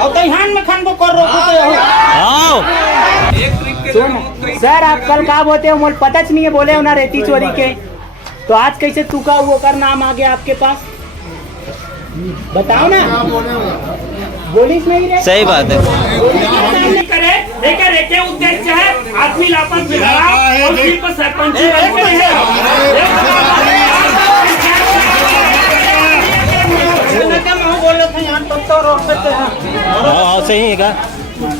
और तैहान में खान को कर सर आप कल कहा बोलते हो मुझे पता नहीं है बोले हो ना रेती चोरी के, तो आज कैसे तू का वो कर नाम आ गया आपके पास, बताओ ना। बोलिस नहीं रहे, सही बात है। करे लेकर एक उद्देश्य है आदमी लापत बिगाड़ा और फिर को सरपंच सही है क्या?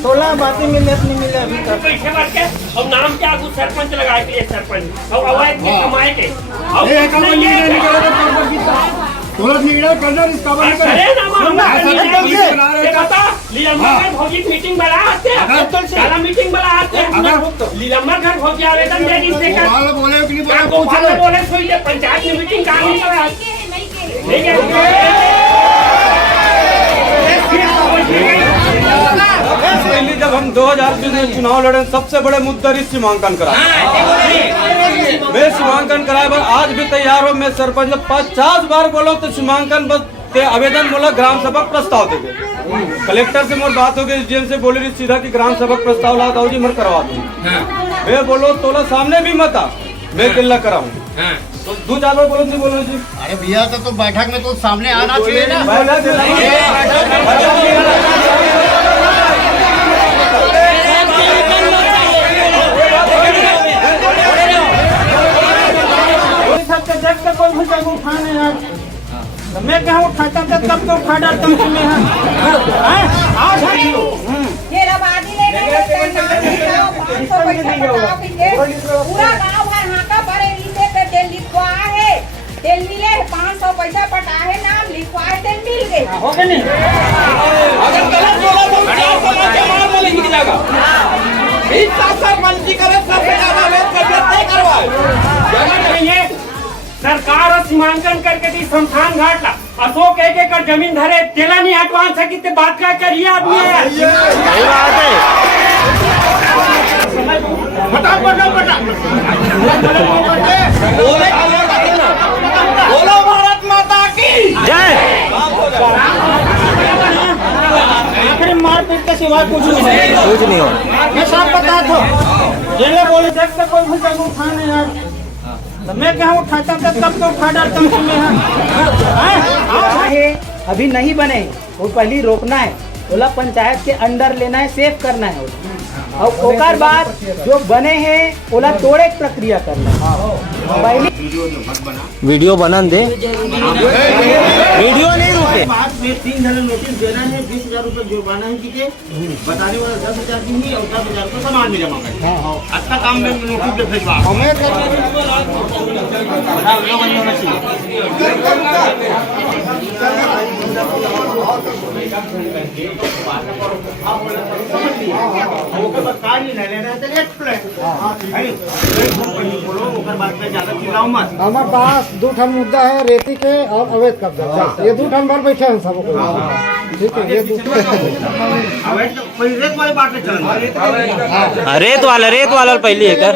16 बातें मिले अपनी मिले अभी तक पैसे भर के और नाम क्या आगू सरपंच लगाए के सरपंच और अवैध के कमाए के भौजी मीटिंग बुलाते मीटिंग बुलाते लीलम्बर घर भौजी आवेदन बोले पंचायत में मीटिंग काम पहले जब हम 2020 में चुनाव लड़े सबसे बड़े मुद्दा सीमांकन करा, मैं सीमांकन कराए पर आज भी तैयार हो। मैं सरपंच 50 बार बोलो तो सीमांकन बस आवेदन बोला ग्राम सभा प्रस्ताव दे दो। कलेक्टर से मोर बात हो गई, जेल से बोले रही सीधा कि ग्राम सभा प्रस्ताव ला दो जी मैं करवा दूँ। मैं बोलो तोला सामने भी मत आ, मैं किला कराऊँ तो 2-4 बार बोलो नहीं बोलो जी। अरे भैया तो बैठक में तो सामने आना चाहिए ना। कोई भी जब उठाने यार मैं क्या उठाता था तब तो उठा डालता हूँ तुम्हें। पूरा गाँव भर हाका भरे रीते पे तेल लिखवा है, तेल मिले 500 पैसा पटा है, नाम लिखवा है, तेल मिल गए। हो गए नहीं अगर गलत बोला तो मार बोलेंगे जाएगा। इस साथ मंत्री करे सबसे ज्यादा लोग कब्जा नहीं करवाए जगह नहीं है। सरकार और सीमांकन करके दी शमशान घाट ला अशोक 1 एकड़ जमीन धरे तेला नहीं हटवा सकी बात क्या करिए आदमी है। सही बात है। बोलो भारत माता की जय। आखिर मारपीट के सिवा कुछ नहीं हो। मैं सब बता दो जेले बोले देख से कोई भी जब उठाने यार मैं क्या उठाता था तब तो उठा डालता हूँ तुम्हें। अभी नहीं बने वो पहले रोकना है, बोला पंचायत के अंडर लेना है, सेव करना है और ओकर बाद जो बने हैं बोला तोड़े प्रक्रिया करना है। पहले वीडियो बना दे, वीडियो नहीं रुके। बाद में 3 जन नोटिस देना है, 20,000 रुपए जुर्माना है कि बताने वाला 10,000 की ही और 10,000 रुपए सामान में जमा करें। अच्छा काम में नोटिस भेजवा हमारे पास 2 ठन मुद्दा है, रेती के और अवैध कब्जा। ये 2 ठन भर बैठे हैं सबको, ठीक है। ये रेत वाला पहले है कर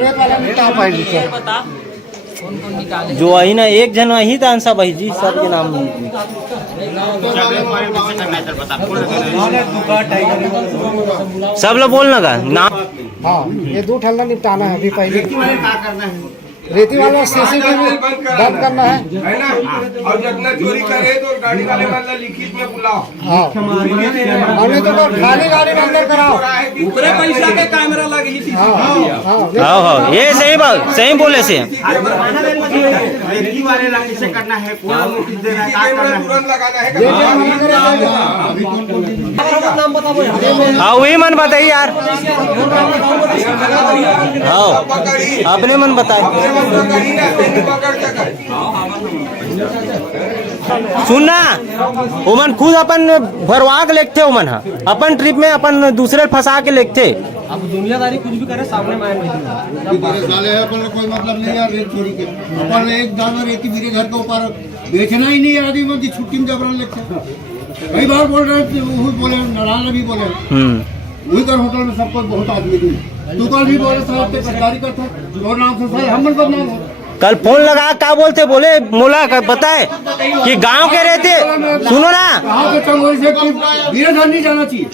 रेत वाला निकाल पहले जो आई ना एक जन वही तानसा भाई जी सब के नाम सब लोग बोलना का नाम। हाँ ये 2 ठन निपटाना है अभी पहले। रेती वाला सीसीटीवी बंद करना है ना, और जितना चोरी करे तो गाड़ी वाले वाला लिखित में बुलाओ। हाँ हमें तो खाली गाड़ी अंदर कराओ, ऊपरे पैसा के कैमरा लगी। हाँ ये सही बात, सही बोले से रेती वाले लाइन से करना है, पूरा नोटिस देना है, तुरंत लगाना है। हाँ वही मन बताइए यार। हाँ अपने मन बताए। सुनना ओमन खुद अपन भरवा के लिखते ओमन अपन ट्रिप में अपन दूसरे फंसा के लिखते। अब दुनियादारी कुछ भी करे सामने मायन साले है, अपन कोई मतलब नहीं यार रेत चोरी के। अपन एक दाना रेती मेरे घर के ऊपर बेचना ही नहीं आदमी मन की छुट्टी में जबरन लिखते। कई बार बोल रहे वो बोले नारायण भी बोले वही कर होटल में सबको बहुत आदमी दुकान भी बोले साहब सरकारी का था और नाम से सर हम बदनाम हो कल फोन लगा क्या बोलते बोले मोला पता है कि गांव के रहते सुनो ना कहाँ पे चंगोरी से वीरधार नहीं जाना चाहिए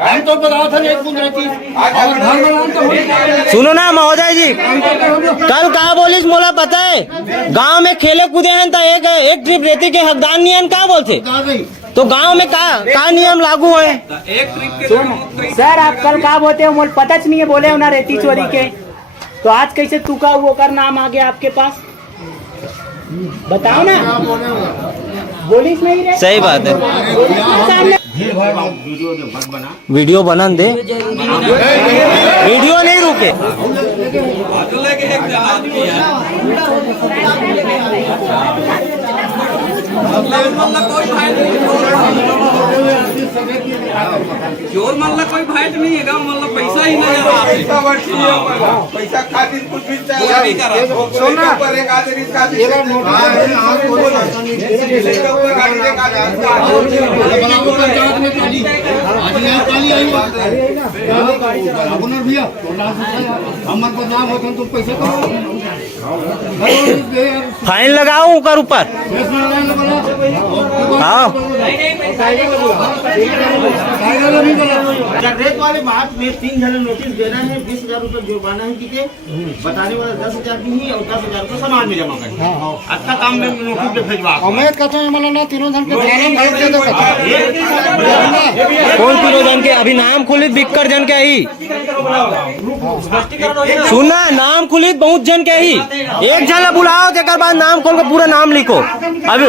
हम तो बताया था एक बूंद रहती और घर बनाना तो हो सुनो ना महोदय जी कल कहा बोलिस मोला पता है गांव में खेले कूदे हैं तो एक ट्रिप रहती के हकदार नियम क्या बोलते तो गांव में का नियम लागू है सर आप कल कहा बोलते हो मोल पता नहीं है बोले हो ना रेती चोरी के तो आज कैसे तू का वो कर नाम आ गया आपके पास बताओ ना बोलिस नहीं रहे सही बात है सामने वीडियो बना दे वीडियो नहीं रुके चोर मतलब कोई फाइट नहीं है मतलब पैसा ही नहीं पैसा खातिर कुछ भी तैयारी करा ऊपर एक आदमी इसका भैया हमारे पास नाम होता तुम पैसे फाइन लगाओ ऊपर ऊपर हाँ रेट वाले बात में 3 जने नोटिस देना है 20,000 रुपए जुर्माना है कि बताने वाला 10,000 की ही और 10,000 को समाज में जमा करना अच्छा काम में नोटिस पे भेजवा मैं कहता हूँ मतलब ना तीनों जन के कौन तीनों जन के अभी नाम खुलित बिक्कर जन के ही सुना नाम खुलित बहुत जन के ही एक जन बुलाओ तेकर बाद नाम खोल के पूरा नाम लिखो अभी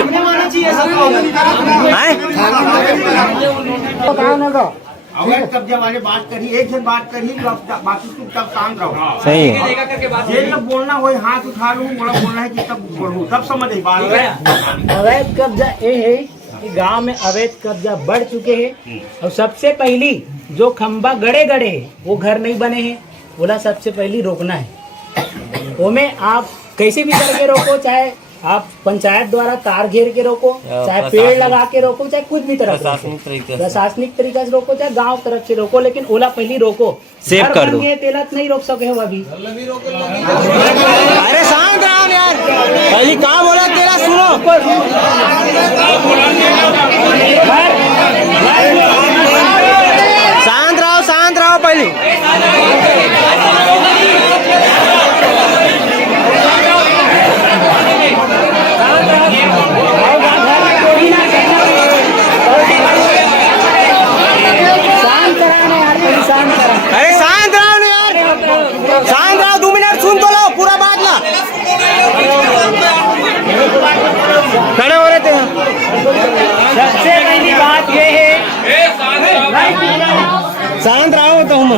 अवैध कब्जा वाले बात करी एक जन बात करी बाकी तुम तब शांत रहो सही है जेल में बोलना हो हाथ उठा लूँ बड़ा बोलना है कि तब बोलूँ तब समझ बात अवैध कब्जा ये है कि गांव में अवैध कब्जा बढ़ चुके हैं और सबसे पहली जो खंबा गड़े गड़े है वो घर नहीं बने हैं बोला सबसे पहली रोकना है वो में आप कैसे भी करके रोको चाहे आप पंचायत द्वारा तार घेर के रोको चाहे पेड़ लगा के रोको चाहे कुछ भी तरह प्रशासनिक तरीका से रोको चाहे गांव तरफ से रोको लेकिन ओला पहली रोको सेव कर दो तेलत नहीं रोक सके हो अभी अरे शांत रहो यार पहले कहा बोला तेरा सुनो शांत रहो पहले अरे शांत रहो ना यार शांत रहो 2 मिनट सुन तो लो पूरा बात ला खड़े हो रहे थे सबसे पहली बात ये है शांत रहो तो हम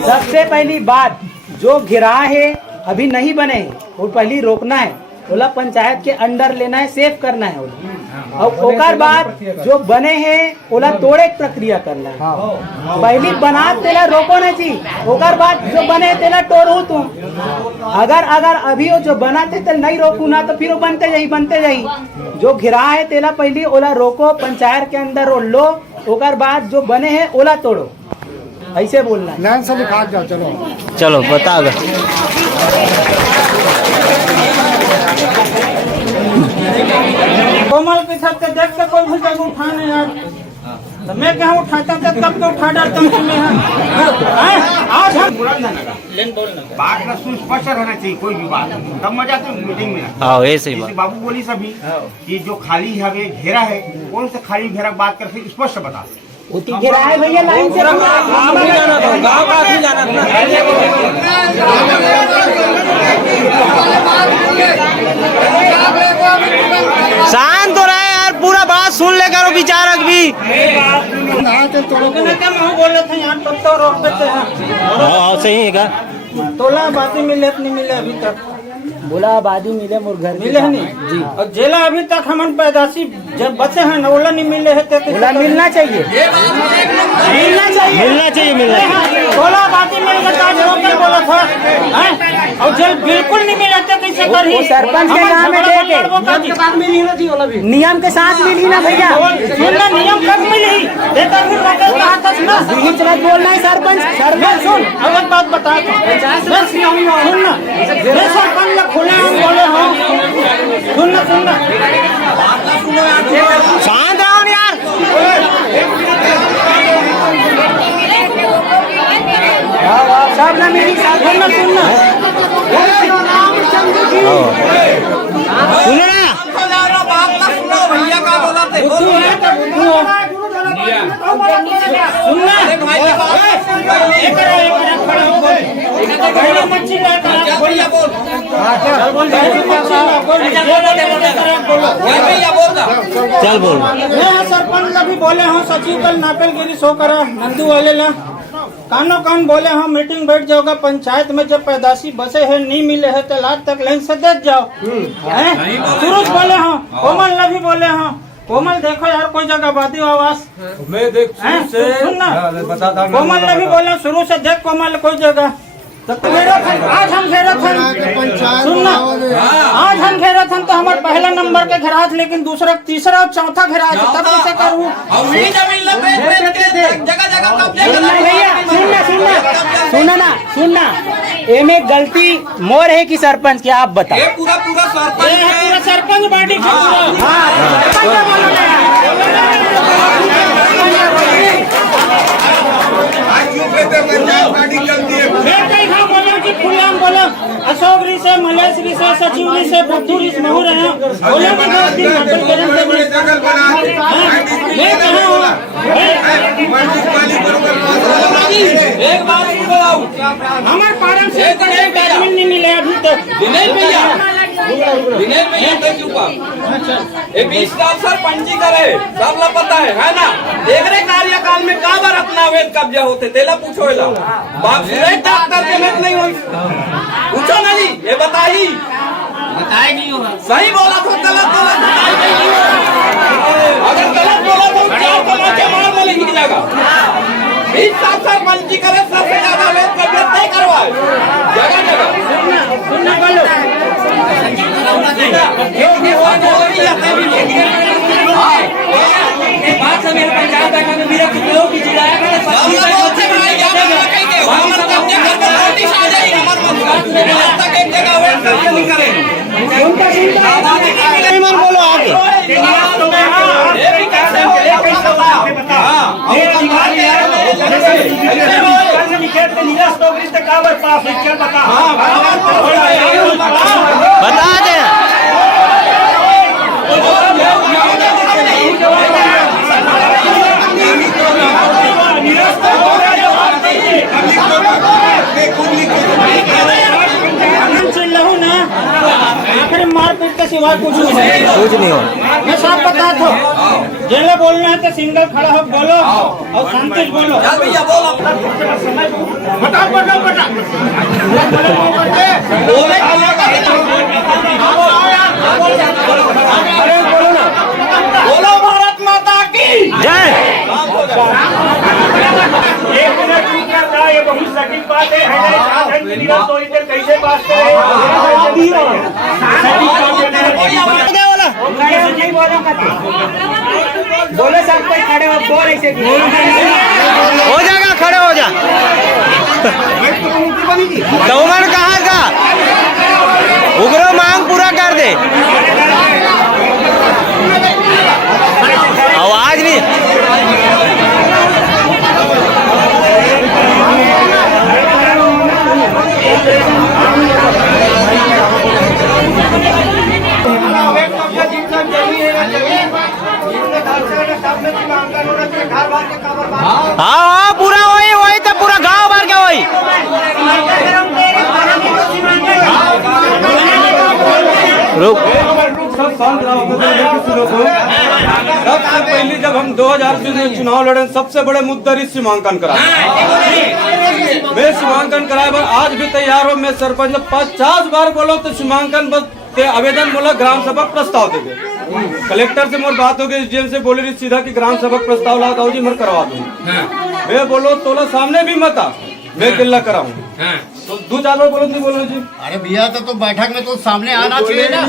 सबसे पहली बात जो गिरा है अभी नहीं बने वो पहली रोकना है बोला पंचायत के अंडर लेना है सेफ करना है और ओकर बाद जो बने हैं ओला तोड़े के प्रक्रिया करना है पहली बना तेला रोको नहीं चाहिए ओकर बाद जो बने तेला तोड़ू तुम अगर अभी वो जो बना थे तेल नहीं रोकू ना तो फिर वो बनते जाई जो घिरा है तेला पहली ओला रोको पंचायत के अंदर वो लो ओकर बाद जो बने हैं ओला तोड़ो ऐसे बोलना है लाइन से लिखा जाओ चलो चलो बता दो कोमल के साथ के देख के कोई भी जगह उठाने यार तो मैं क्या उठाता था तब तो उठा डालता हूँ तुम्हें आज हम बात ना सुस्पष्ट रहना चाहिए कोई भी बात तब मजा तो मीटिंग में हाँ ऐसे ही बात बाबू बोली सभी कि जो खाली है घेरा है कौन से खाली घेरा बात करके स्पष्ट बता उती गिरा है भैया लाइन से शांत हो रहा है यार पूरा बात सुन ले करो विचारक भी बोल रहे थे यहाँ तब तो रोक देते हैं हाँ सही है क्या तोला बातें मिले अपनी मिले अभी तक बोला आबादी मिले मोर घर के मिले है सामने। नहीं जी और जेला अभी तक हमन पैदाशी जब बचे हैं न ओला नहीं मिले है बोला मिलना चाहिए मिलना चाहिए मिलना चाहिए मिलना चाहिए। बोला बाती मिल गया आज रोकर बोला था हैं? और जब बिल्कुल नहीं मिले तो कैसे कर वो सरपंच के नाम में दे के नियम के साथ मिली ना भैया। सुनना नियम कब मिली देता फिर रोकर कहा था ना बीच में बोलना है सरपंच। सरपंच सुन अब एक बात बता सुनना मैं सरपंच ने खुले हम बोले हाँ सुनना सुनना शांत रहो यार। सब ना मिली सुनना सुनना सुनो ना सुनना चल बोल। सरपंच अभी बोले हाँ सचिव कल नापेल गिरी सो करा नंदू वाले ला कानो कान बोले हाँ मीटिंग बैठ जाओगा पंचायत में जब पैदाशी बसे है नहीं मिले है तो लाद तक लाइन से देख जाओ हैं? सुरेश बोले हाँ कोमल ने भी बोले हाँ कोमल देखो यार कोई जगह बाती आवाज मैं देख हैं? से सुनना बताता हूँ। कोमल ने भी बोले शुरू से देख कोमल कोई जगह तो आज हम घेरा था सुनना आज हम घेरा था तो हमारे पहला नंबर के घेरा था लेकिन दूसरा तीसरा और चौथा घेरा था तब कैसे करूँ सुनना सुनना एमे गलती मोर है कि सरपंच की आप बताओ। पूरा सरपंच बाटी खुलेआम बोलो अशोक री से मलेश री से सचिव री से बुद्धू री से महू रहे बोले मैं कहा हूँ एक बात हमारे पारन से एक आदमी नहीं मिले अभी तक दिनेश भैया ये 20 साल सर पंजी करे सब ला पता है ना। देखरे कार्यकाल में का बार अपना अवैध कब्जा होते तेला पूछो एला बाप सुरेश डॉक्टर के में नहीं हुई पूछो ना जी ये बताई नहीं होगा सही बोला तो गलत बोला अगर गलत बोला तो क्या तमाचे मार बोलेंगे की जगह 20 साल सर पंजी करे सबसे ज्यादा अवैध कब्जा तय करवाए जगह जगह सुनना बोलो बात से मेरे पंचायत बैंक में मेरा कितनों की जिलाया बोलो आगे। बता दे लहू ना आखिर मारपीट के सिवा कुछ नहीं हो। मैं सब बता दो जेला बोलना है तो सिंगल खड़ा हो बोलो और शांति से बोलो भैया बोलो बोलो भारत माता की जय। एक मिनट रुक जा, ये बहुत सटीक बात है तो इधर कैसे बात करें बोले सब कोई खड़े हो बोल ऐसे हो जाएगा खड़े हो जा। गवर्नमेंट कहाँ का उग्र मांग पूरा कर दे आवाज नहीं हाँ पूरा वही वही तो पूरा गांव भर के वही रुक सब शांत रहो सुनो तो सबसे पहले जब हम 2020 में चुनाव लड़े सबसे बड़े मुद्दा सीमांकन करा मैं सीमांकन कराए पर आज भी तैयार हो। मैं सरपंच 50 बार बोलो तो सीमांकन बस ते आवेदन बोला ग्राम सभा प्रस्ताव देंगे। कलेक्टर से मोर बात हो गई, एसडीएम से बोले रही सीधा कि ग्राम सभा प्रस्ताव लाता जी मैं करवा दूँ। मैं बोलो तोला सामने भी मत आ, मैं किला कराऊँ। तो 2-4 बार बोलो नहीं बोलो जी। अरे भैया तो बैठक में तो सामने आना चाहिए ना।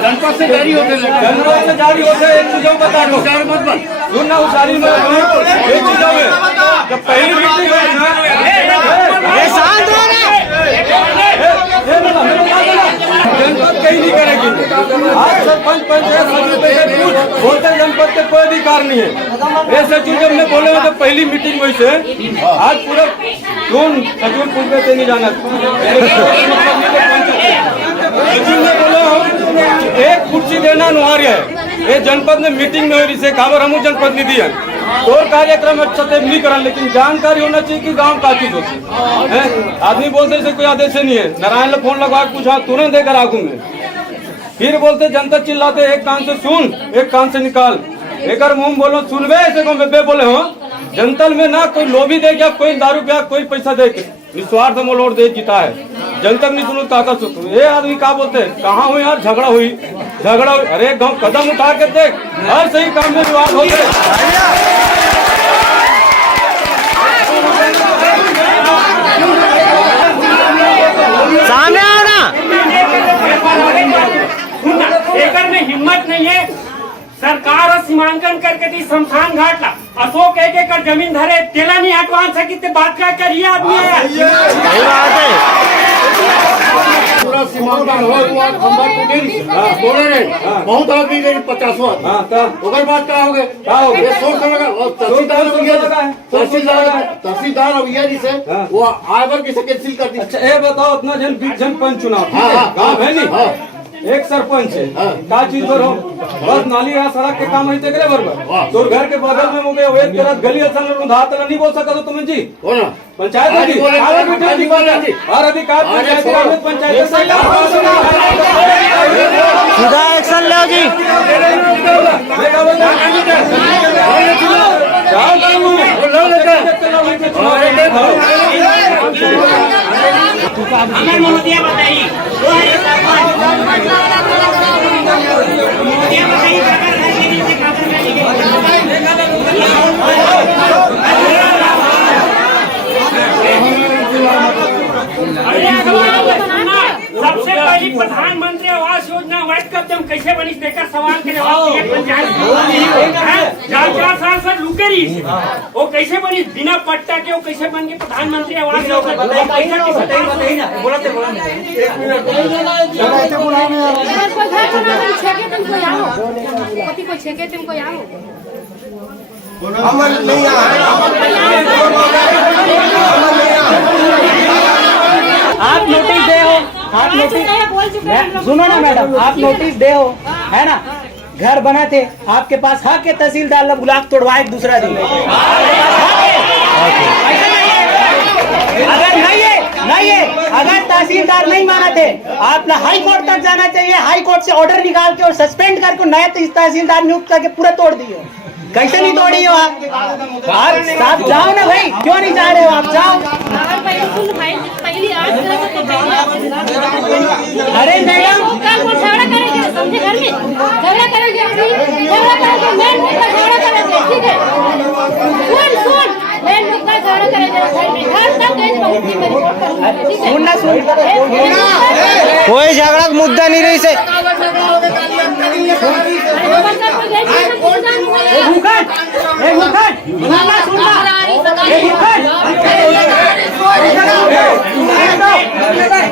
जनपद से जारी होते एक चीजों बता दो सुनना उसारी में एक चीजों में जब पहली मीटिंग हुई ना जनपद कहीं नहीं करेगी। आज सरपंच पंचायत बोलते जनपद के कोई अधिकार नहीं है। ऐसे चीजें हमने बोले तो पहली मीटिंग हुई से आज पूरा कौन खजूर पूछने से नहीं जाना। एक कुर्सी देना अनिवार्य है। ये जनपद में मीटिंग में हुई से खबर हम जनपद निधि है और कार्यक्रम अच्छा से नहीं करा, लेकिन जानकारी होना चाहिए कि गांव का चीज होती है। आदमी बोलते से कोई आदेश नहीं है। नारायण फोन लगा पूछा तुरंत देकर आगू में, फिर बोलते जनता चिल्लाते एक कान से सुन एक कान से निकाल। एक मुंह बोलो सुनवे ऐसे को बेबे बोले हो। जनतल में ना कोई लोभी दे क्या, कोई दारू क्या, कोई पैसा दे निस्वार्थ मोल और देश जीता है। जनतक नहीं सुनो ताकत सुनो। ये आदमी क्या बोलते हैं कहाँ हुई यार झगड़ा हुई। अरे गाँव कदम उठा के देख, हर सही काम में विवाद होते। सामने आओ ना। एकर में हिम्मत नहीं है सरकार सीमांकन करके दी शमशान घाट ला अशोक 1 एकड़ जमीन धरे तेला नहीं हटवा सकी बात क्या करिए आदमी है। सही बात है। पूरा सीमांकन हो बोले रहे बहुत आदमी गई 50वां ओकर बाद क्या हो गए ये सोच तहसीलदार अभिया जी से वो आयवर की से कैंसिल कर दी। अच्छा ये बताओ अपना जन 20 जन पंच चुनाव गाँव है नहीं एक सरपंच है क्या चीज पर हो बस नाली यहाँ सड़क के काम रहते करे बरबर तो घर के बगल में मुझे एक गलत गली असल उधार नहीं बोल सका तो तुम्हें जी पंचायत और अधिकार पंचायत सीधा एक्शन लो जी। अमर महोदय बताइए सबसे पहली प्रधानमंत्री आवास योजना वाइट कदम कैसे बनी देकर सवाल के जवाब दिए पंचायत 4 साल से रुके रही वो कैसे बनी बिना पट्टा के वो कैसे बन गई प्रधानमंत्री आवास आप नोटिस दे हो, आप नोटिस सुनो ना मैडम, आप नोटिस दे हो है ना। घर बना थे आपके पास हक है तहसीलदार गुलाब तोड़वा एक दूसरा दिन। अगर नहीं है अगर तहसीलदार नहीं माना थे आप हाई कोर्ट तक जाना चाहिए। हाई कोर्ट से ऑर्डर निकाल के और सस्पेंड करके नया तहसीलदार नियुक्त करके पूरा तोड़ दिए। कैसे नहीं तोड़ी हो आप जाओ ना भाई, क्यों नहीं जा रहे हो आप जाओ। अरे मैडम झगड़ा करेंगे समझे घर में झगड़ा करेंगे ठीक है सुन मैं लोग का झगड़ा करेंगे घर तक गए सुनना कोई झगड़ा का मुद्दा नहीं रही से।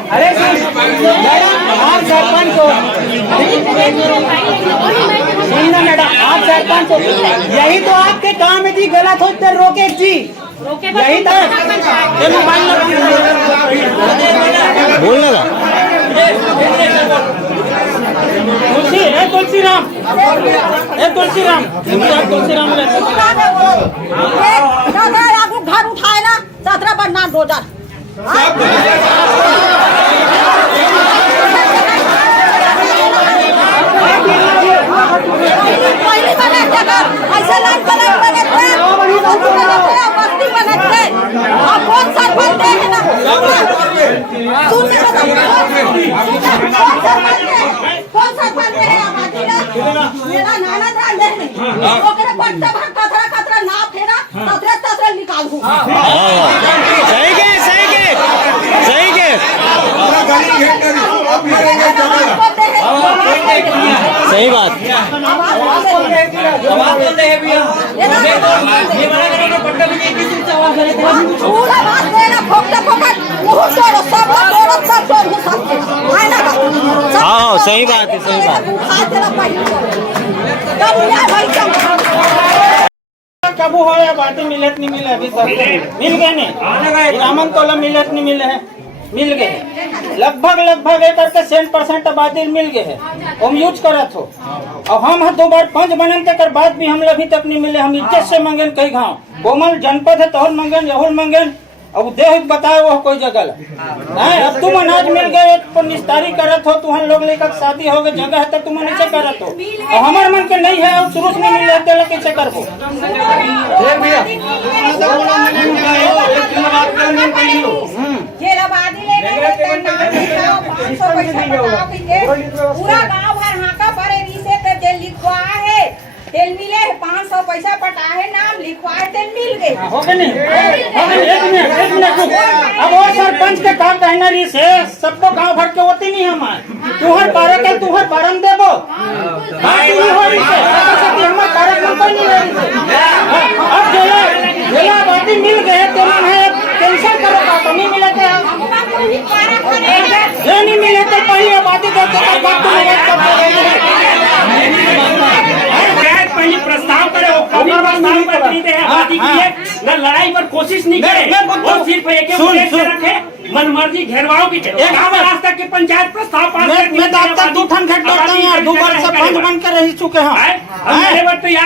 अरे आप सरपंच हो सुनना मैडम, आप सरपंच हो यही तो आपके काम है जी। गलत हो तो रोके जी यही तो बोलने का तुलसी राम घर उठाए ना 17 पर नाम 2000 पहली बना जगह ऐसे लाइन बने थे बस्ती बने थे अब कौन सा बनते हैं ना सुनने कौन सा बनते हैं आबादी ना मेरा नाना था नहीं ओकरे बट्टा भर खतरा ना फेरा ततरे निकाल दूं सही के सही के सही बात पूरा बात देना फोकट मुंह तोड़ो सब तोड़ो सब तोड़ है ना हाँ सही बात है सही बात कबू हो या बातें मिलत नहीं मिले अभी तक मिल गए नहीं रामन तोला मिलत नहीं मिले हैं मिल गए लगभग एक करके 100% आबादी मिल गए है हम यूज करत हो और हम 2 बार 5 बनन तक बाद भी हम अभी तक नहीं मिले हम इज्जत से मंगन कई गाँव कोमल जनपद है तोहर मंगन यहुल मंगन अब देख बताए वो कोई जगह है अब तुम अनाज मिल गए तो निस्तारी करत हो तुम लोग लेकर शादी हो गए जगह है तो तुम नीचे करत हो और हमारे मन के नहीं है और शुरू से नहीं मिल रहे कैसे करबो पूरा गाँव भर हाका भरे रीसे पे जेल लिखवा है तेल मिले 500 पैसा पटा है नाम लिखवाए तेल मिल गए हो गए नहीं एक मिनट अब और सरपंच के काम कहना रही से सबको गांव भर के होती नहीं हमारे तुहर पारन देबो बात नहीं हो रही है हमारे कार्यक्रम कोई नहीं हो रही अब जेला बाती मिल गए तो है कैंसिल करो का नहीं मिले थे नहीं मिले तो पहले बातें करते बात पहले प्रस्ताव करे वो कभी प्रस्ताव पर नहीं दे आबादी के लिए न लड़ाई पर कोशिश नहीं करे वो सिर्फ एक उद्देश्य रखे मनमर्जी घेरवाओ की आज तक के पंचायत प्रस्ताव पास मैं तो अब तक 2 ठन घट करता हूं यार 2 बार सरपंच बन कर रह चुके हैं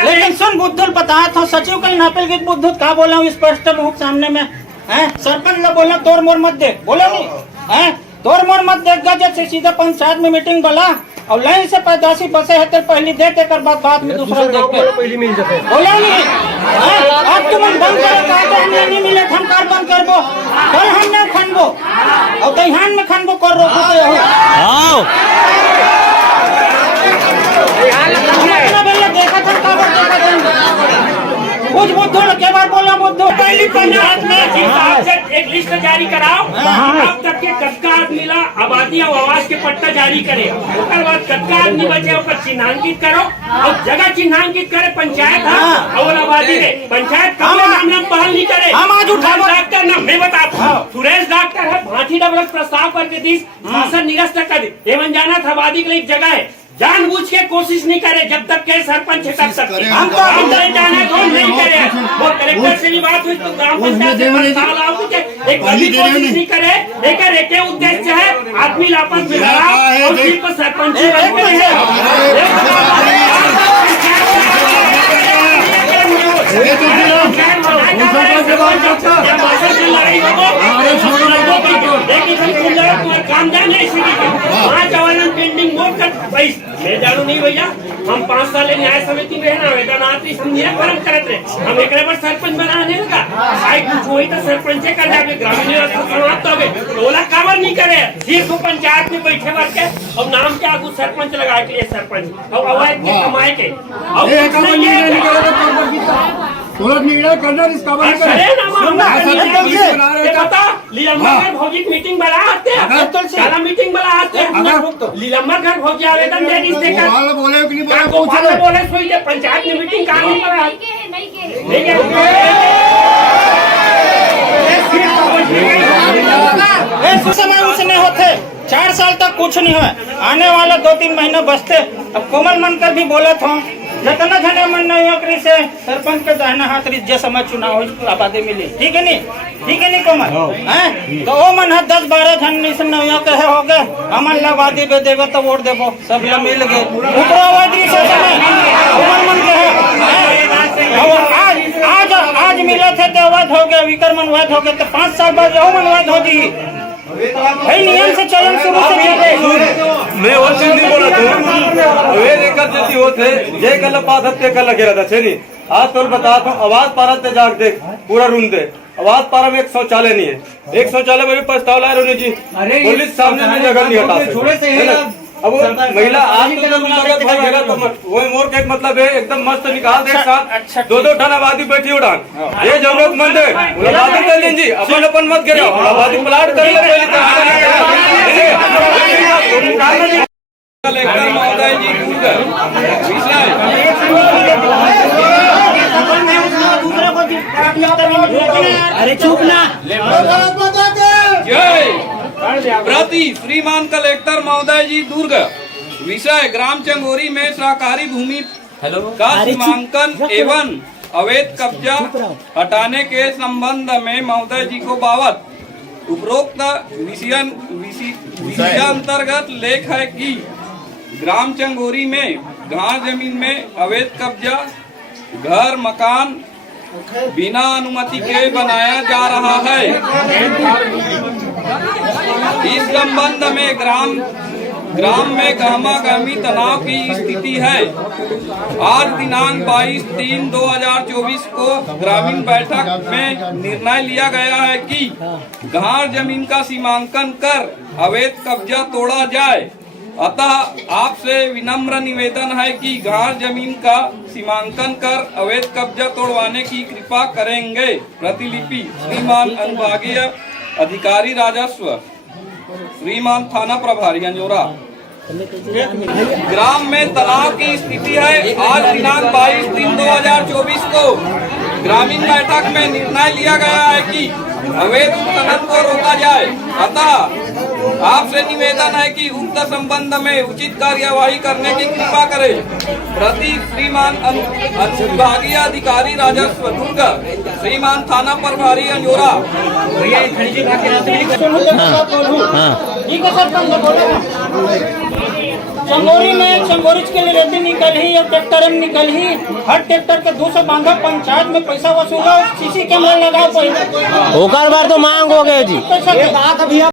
लेकिन सुन बुद्धुल बताया था सचिव कल नापेल के बुद्धुल का बोला हूं स्पष्ट मुख सामने में हैं सरपंच ने बोला तोड़ मोड़ मत देख बोला नहीं हैं तोड़ मोड़ मत देख गजब से सीधा पंचायत में मीटिंग बोला और लाइन से 85 बसे है तो पहली देते कर बाद में दूसरा देख के पहली मिल जाते बोला नहीं अब तुम बंद करो का नहीं मिले हम कार बंद करबो कल हम ना खनबो और दहिहान में खनबो कर रो आओ देखा था कुछ बुद्धू के बार बोला बुद्धू पहली पंचायत में एक लिस्ट जारी कराओ अब तक के कतका आदमी ला आबादी और आवास के पट्टा जारी करे उसके बाद कतका आदमी बचे ओकर चिन्हांकित करो और जगह चिन्हांकित करे पंचायत और आबादी में पंचायत नाम पहल नहीं करे हम आज उठा डॉक्टर नाम मैं बताता हूँ सुरेश डॉक्टर है भांति डबल प्रस्ताव करके दी शासन निरस्त कर दी एवं जाना था आबादी के लिए एक जगह है जानबूझ के कोशिश नहीं करे जब तक के सरपंच है तब तक हम तो जाना तो नहीं करे वो कलेक्टर से भी बात हुई तो ग्राम पंचायत से एक बड़ी कोशिश नहीं करे लेकिन एक उद्देश्य है आदमी लापस में लड़ाओ और सिर्फ सरपंच पेंडिंग मोड कर मैं जानू नहीं भैया हम 5 साल न्याय समिति में है ना वेतनात्री कर्म करते रहे हम एक बार सरपंच बनाने लगा आई कुछ हुई तो सरपंच कर जाके ग्रामीण व्यवस्था समाप्त हो गए बोला काबर नहीं करे सिर्फ पंचायत में बैठे बैठ के और नाम के आगू सरपंच लगा के लिए सरपंच और अवैध के कमाए के भौजी मीटिंग बना मीटिंग बना लीलम्बर घर भौजी आवेदन दे बोले सोई पंचायत में मीटिंग कानून बना समय उसने होते 4 साल तक कुछ नहीं है आने वाला 2-3 महीना बचते अब कोमल मनकर भी बोला था जितना जने मन नहीं से सरपंच के दाहिना हाथ जो समय चुनाव हो आबादी मिली ठीक है नहीं कोमल हैं तो वो मन 10-12 जन नया कहे हो गए हमन आबादी पे देवे तो वोट देबो सब लोग मिल गए आबादी से कोमल मन कहे आज आज मिला थे तो अवैध हो गया, विक्रम अवैध हो गया तो 5 साल बाद यहो अवैध हो जी। भाई नियम से चलन शुरू से चले। मैं वो चीज नहीं बोला तू वे लेकर जैसी होते ये कल पास हफ्ते कल लगे रहता छेनी आज तो बताता हूँ आवाज पारा ते जाग देख पूरा रूम दे आवाज पारा में एक शौचालय नहीं है। एक शौचालय में भी प्रस्ताव लाए रोनी जी पुलिस सामने में जगह नहीं हटा सकती। अब वो महिला आज तो जब लगत भाई गिरा तो वो मोर के एक मतलब है एकदम मस्त निकाल दे साथ 2-2 टन आबादी बैठी उड़ान ये जरूरतमंद है आबादी कर लीजिए अपन अपन मत गिरो आबादी प्लाट कर कलेक्टर महोदय जी अरे चुप ना। प्रति श्रीमान कलेक्टर महोदय जी दुर्ग विषय ग्राम चंगोरी में सहकारी भूमि का सीमांकन एवं अवैध कब्जा हटाने के संबंध में महोदय जी को बावत उपरोक्त विषय अंतर्गत लेख है कि ग्राम चंगोरी में घास जमीन में अवैध कब्जा घर मकान बिना अनुमति के बनाया जा रहा है। इस संबंध में ग्राम में गहमा गहमी तनाव की स्थिति है। आज दिनांक 22/3/2024 को ग्रामीण बैठक में निर्णय लिया गया है कि घास जमीन का सीमांकन कर अवैध कब्जा तोड़ा जाए। अतः आपसे विनम्र निवेदन है कि घास जमीन का सीमांकन कर अवैध कब्जा तोड़वाने की कृपा करेंगे। प्रतिलिपि श्रीमान अनुभागीय अधिकारी राजस्व श्रीमान थाना प्रभारी अंजोरा। ग्राम में तनाव की स्थिति है। आज दिनांक 22/3/2024 को ग्रामीण बैठक में निर्णय लिया गया है कि अवैध उत्खनन को रोका जाए। अतः आपसे निवेदन है कि उक्त संबंध में उचित कार्यवाही करने की कृपा करें। प्रति श्रीमान अनुविभागीय अधिकारी राजस्व दुर्ग श्रीमान थाना प्रभारी अंजोरा। चंगोरी के लिए रेती निकल ही और ट्रैक्टर निकल ही हर ट्रैक्टर के 200 बांधा पंचायत में पैसा वसूला सीसी कैमरा लगाओ। ओकर बार तो मांग हो गए जी।